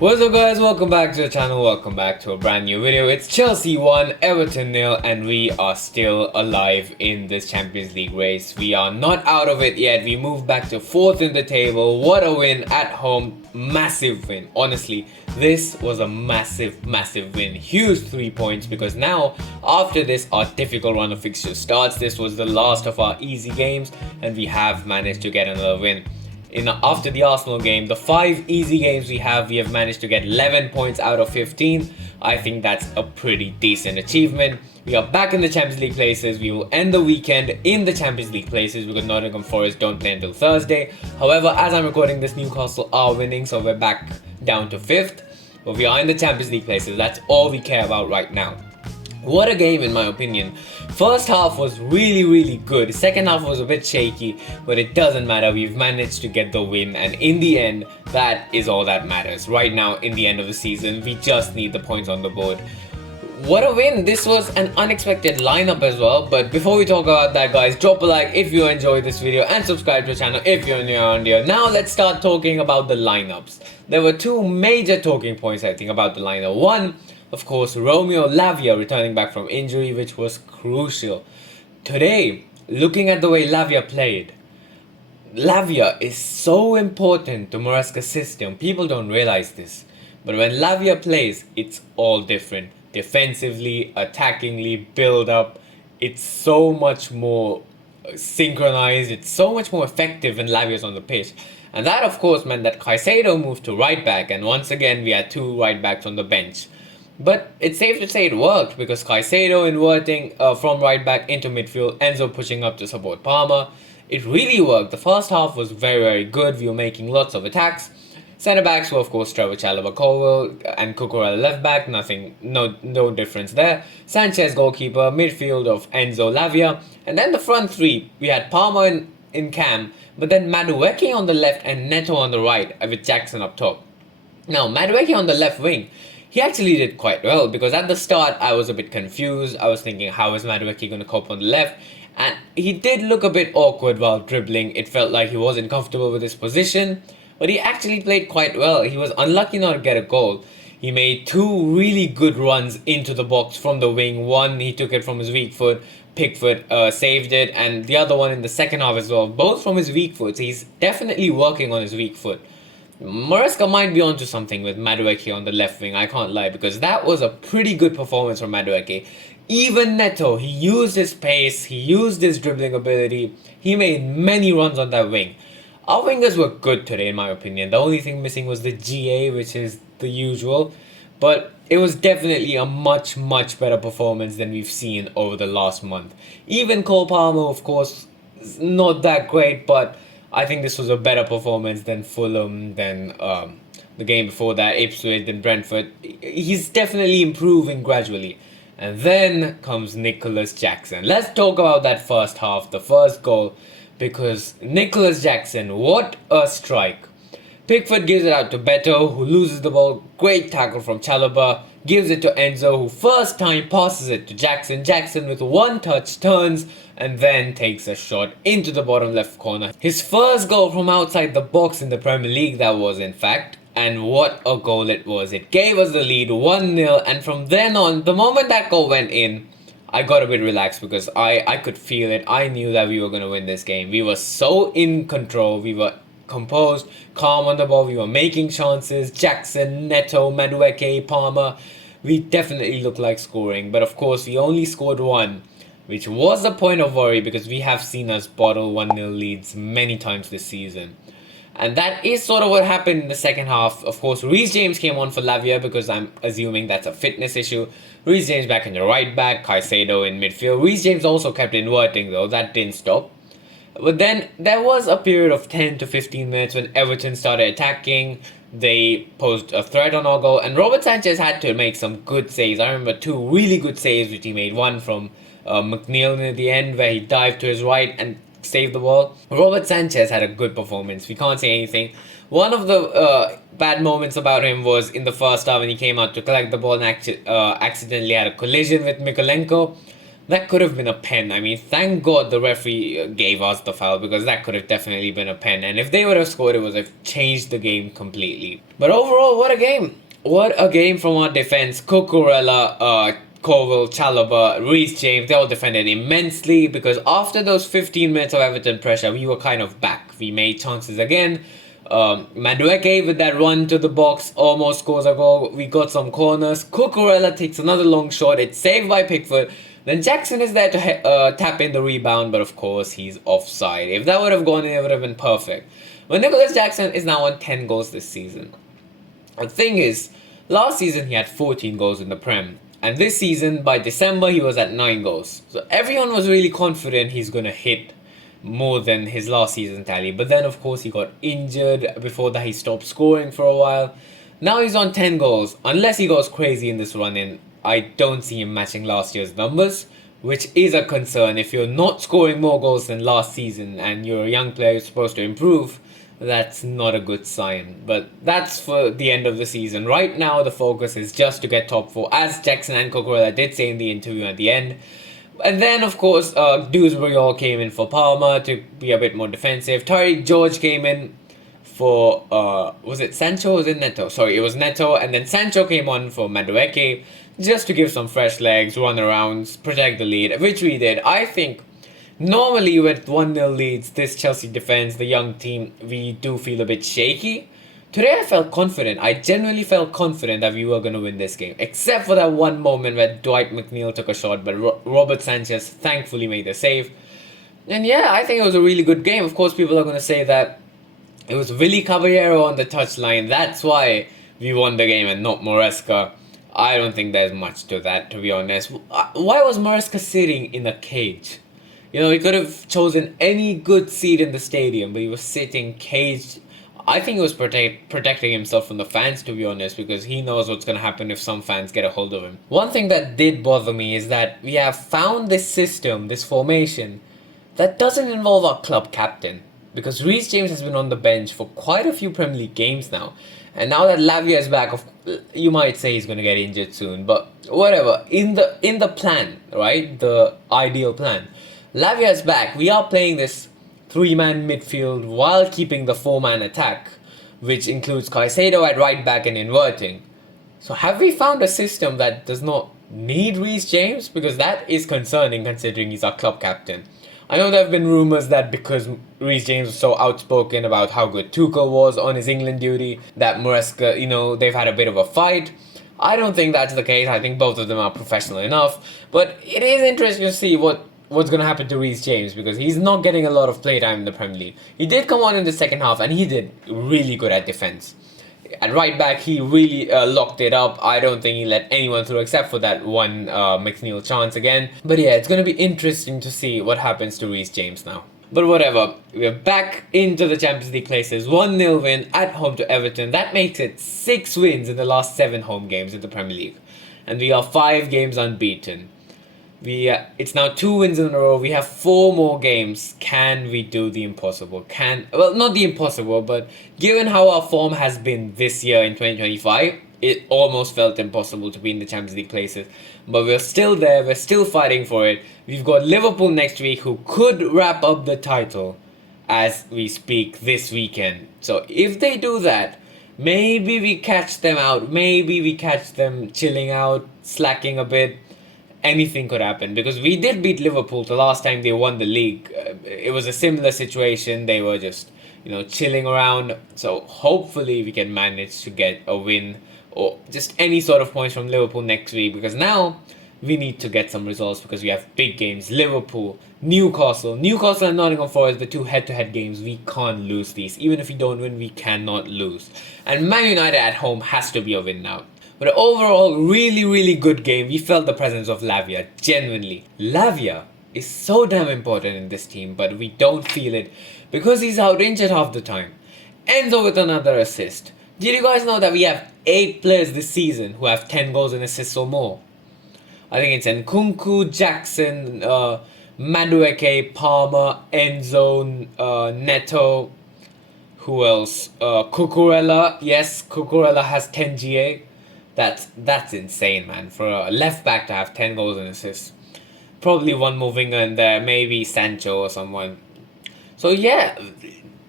What's up guys, welcome back to the channel, welcome back to a brand new video. It's Chelsea 1, Everton 0, and we are still alive in this Champions League race. We are not out of it yet, we moved back to 4th in the table. What a win at home, massive win. Honestly, this was a massive win. Huge 3 points because now, after this, our difficult run of fixtures starts. This was the last of our easy games and we have managed to get another win. After the Arsenal game, the 5 easy games we have managed to get 11 points out of 15. I think that's a pretty decent achievement. We are back in the Champions League places. We will end the weekend in the Champions League places because Nottingham Forest don't play until Thursday. However, as I'm recording this, Newcastle are winning, so we're back down to 5th. But we are in the Champions League places. That's all we care about right now. What a game in my opinion. First half was really good. Second half was a bit shaky, but it doesn't matter. We've managed to get the win, and in the end, that is all that matters. Right now, in the end of the season, we just need the points on the board. What a win. This was an unexpected lineup as well. But before we talk about that, guys, drop a like if you enjoyed this video and subscribe to the channel if you're new around here. Now let's start talking about the lineups. There were two major talking points, I think, about the lineup. One, of course, Romeo Lavia returning back from injury, which was crucial. Today, looking at the way Lavia played, Lavia is so important to Maresca's system. People don't realize this. But when Lavia plays, it's all different. Defensively, attackingly, build up. It's so much more synchronized. It's so much more effective when Lavia's on the pitch. And that, of course, meant that Caicedo moved to right back. And once again, we had two right backs on the bench. But it's safe to say it worked because Caicedo inverting from right back into midfield, Enzo pushing up to support Palmer. It really worked. The first half was very good. We were making lots of attacks. Centre backs were of course Trevor Chalobah-Colwill and Cucurella left back. No difference there. Sanchez goalkeeper, midfield of Enzo, Lavia, and then the front three we had Palmer in cam, but then Madueke on the left and Neto on the right with Jackson up top. Now Madueke on the left wing. He actually did quite well because at the start I was a bit confused. I was thinking, how is Madueke going to cope on the left? And he did look a bit awkward while dribbling. It felt like he wasn't comfortable with his position. But he actually played quite well. He was unlucky not to get a goal. He made two really good runs into the box from the wing. One, he took it from his weak foot. Pickford saved it. And the other one in the second half as well. Both from his weak foot. So he's definitely working on his weak foot. Maresca might be onto something with Madueke on the left wing, I can't lie, because that was a pretty good performance from Madueke. Even Neto, he used his pace, he used his dribbling ability, he made many runs on that wing. Our wingers were good today in my opinion. The only thing missing was the GA, which is the usual, but it was definitely a much better performance than we've seen over the last month. Even Cole Palmer, of course, is not that great, but I think this was a better performance than Fulham, than the game before that, Ipswich, than Brentford. He's definitely improving gradually. And then comes Nicholas Jackson. Let's talk about that first half, the first goal, because Nicholas Jackson, what a strike. Pickford gives it out to Beto, who loses the ball. Great tackle from Chalobah. Gives it to Enzo, who first time passes it to Jackson. Jackson with one touch turns and then takes a shot into the bottom left corner. His first goal from outside the box in the Premier League, that was in fact. And what a goal it was. It gave us the lead 1-0, and from then on, the moment that goal went in, I got a bit relaxed because I could feel it. I knew that we were going to win this game. We were so in control. We were composed, calm on the ball. We were making chances. Jackson, Neto, Madueke, Palmer. We definitely looked like scoring. But of course, we only scored one, which was a point of worry because we have seen us bottle 1-0 leads many times this season. And that is sort of what happened in the second half. Of course, Reece James came on for Lavia because I'm assuming that's a fitness issue. Reece James back in the right back, Caicedo in midfield. Reece James also kept inverting though, that didn't stop. But then there was a period of 10 to 15 minutes when Everton started attacking. They posed a threat on our goal, and Robert Sanchez had to make some good saves. I remember two really good saves which he made. One from McNeil near the end where he dived to his right and saved the ball. Robert Sanchez had a good performance. We can't say anything. One of the bad moments about him was in the first half when he came out to collect the ball and accidentally had a collision with Mikolenko. That could have been a pen. I mean, thank God the referee gave us the foul, because that could have definitely been a pen. And if they would have scored, it would have changed the game completely. But overall, what a game! What a game from our defense. Cucurella, Colville, Chalobah, Reece James, they all defended immensely, because after those 15 minutes of Everton pressure, we were kind of back. We made chances again. Madueke with that run to the box almost scores a goal. We got some corners. Cucurella takes another long shot. It's saved by Pickford. Then Jackson is there to tap in the rebound, but of course he's offside. If that would have gone in, it would have been perfect. But Nicholas Jackson is now on 10 goals this season. The thing is, last season he had 14 goals in the Prem. And this season, by December, he was at 9 goals. So everyone was really confident he's going to hit more than his last season tally. But then, of course, he got injured. Before that, he stopped scoring for a while. Now he's on 10 goals. Unless he goes crazy in this run-in, I don't see him matching last year's numbers, which is a concern. If you're not scoring more goals than last season and you're a young player who's supposed to improve, that's not a good sign. But that's for the end of the season. Right now, the focus is just to get top 4, as Jackson and Cucurella did say in the interview at the end. And then, of course, Dewsbury all came in for Palmer to be a bit more defensive. Tariq George came in for, was it Sancho or was it Neto? Sorry, it was Neto. And then Sancho came on for Madueke, just to give some fresh legs, run around, protect the lead, which we did. I think normally with 1-0 leads, this Chelsea defense, the young team, we do feel a bit shaky. Today I felt confident. I genuinely felt confident that we were going to win this game. Except for that one moment where Dwight McNeil took a shot, but Robert Sanchez thankfully made the save. And yeah, I think it was a really good game. Of course, people are going to say that it was Willy Caballero on the touchline. That's why we won the game and not Maresca. I don't think there's much to that, to be honest. Why was Maresca sitting in a cage? You know, he could have chosen any good seat in the stadium, but he was sitting caged. I think he was protecting himself from the fans, to be honest, because he knows what's going to happen if some fans get a hold of him. One thing that did bother me is that we have found this system, this formation, that doesn't involve our club captain. Because Reece James has been on the bench for quite a few Premier League games now. And now that Lavia is back, you might say he's going to get injured soon. But whatever, in the plan, right, the ideal plan, Lavia is back. We are playing this 3-man midfield while keeping the 4-man attack, which includes Caicedo at right back and inverting. So have we found a system that does not need Reece James? Because that is concerning considering he's our club captain. I know there have been rumours that because Reece James was so outspoken about how good Tuchel was on his England duty, that Maresca, you know, they've had a bit of a fight. I don't think that's the case. I think both of them are professional enough. But it is interesting to see what's going to happen to Reece James, because he's not getting a lot of playtime in the Premier League. He did come on in the second half and he did really good at defence. At right back, he really locked it up. I don't think he let anyone through except for that one McNeil chance again. But yeah, it's going to be interesting to see what happens to Reece James now. But whatever, we're back into the Champions League places. 1-0 win at home to Everton. That makes it 6 wins in the last 7 home games in the Premier League. And we are 5 games unbeaten. It's now 2 wins in a row. We have 4 more games. Can we do the impossible? Well, not the impossible, but given how our form has been this year in 2025, it almost felt impossible to be in the Champions League places. But we're still there. We're still fighting for it. We've got Liverpool next week, who could wrap up the title as we speak this weekend. So if they do that, maybe we catch them out. Maybe we catch them chilling out, slacking a bit. Anything could happen, because we did beat Liverpool the last time they won the league. It was a similar situation. They were just, chilling around. So hopefully we can manage to get a win or just any sort of points from Liverpool next week, because now we need to get some results, because we have big games. Liverpool, Newcastle and Nottingham Forest, the 2 head-to-head games. We can't lose these. Even if we don't win, we cannot lose. And Man United at home has to be a win now. But overall, really, really good game. We felt the presence of Lavia, genuinely. Lavia is so damn important in this team, but we don't feel it because he's out injured half the time. Enzo with another assist. Did you guys know that we have 8 players this season who have 10 goals and assists or more? I think it's Nkunku, Jackson, Madueke, Palmer, Enzo, Neto. Who else? Cucurella. Yes, Cucurella has 10 GA. That's insane, man. For a left back to have 10 goals and assists. Probably one more winger in there, maybe Sancho or someone. So yeah,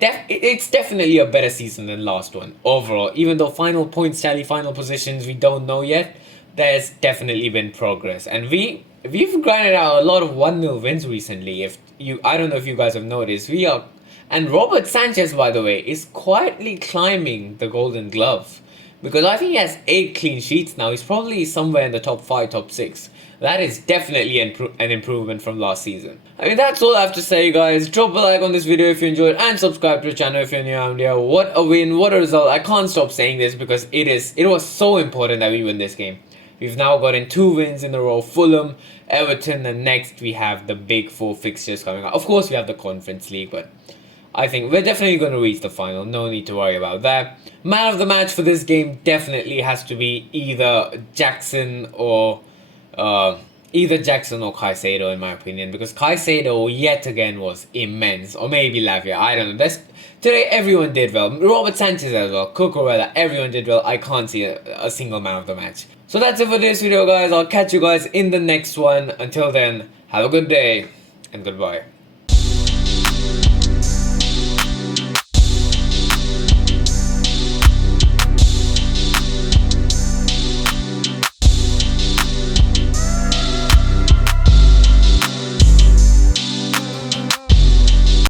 it's definitely a better season than last one overall. Even though final points tally, final positions, we don't know yet. There's definitely been progress, and we've grinded out a lot of 1-0 wins recently. If you, I don't know if you guys have noticed, we are, and Robert Sanchez, by the way, is quietly climbing the Golden Glove, because I think he has 8 clean sheets now. He's probably somewhere in the top 5, top 6. That is definitely an improvement from last season. I mean, that's all I have to say, guys. Drop a like on this video if you enjoyed, and subscribe to the channel if you're new around here. What a win, what a result. I can't stop saying this because it was so important that we win this game. We've now gotten 2 wins in a row. Fulham, Everton, and next we have the big 4 fixtures coming up. Of course, we have the Conference League, but I think we're definitely going to reach the final. No need to worry about that. Man of the match for this game definitely has to be either Jackson or Caicedo, in my opinion, because Caicedo yet again was immense. Or maybe Lavia, I don't know. Today everyone did well. Robert Sanchez as well, Cucurella, everyone did well. I can't see a single man of the match. So that's it for this video, guys. I'll catch you guys in the next one. Until then, have a good day and goodbye.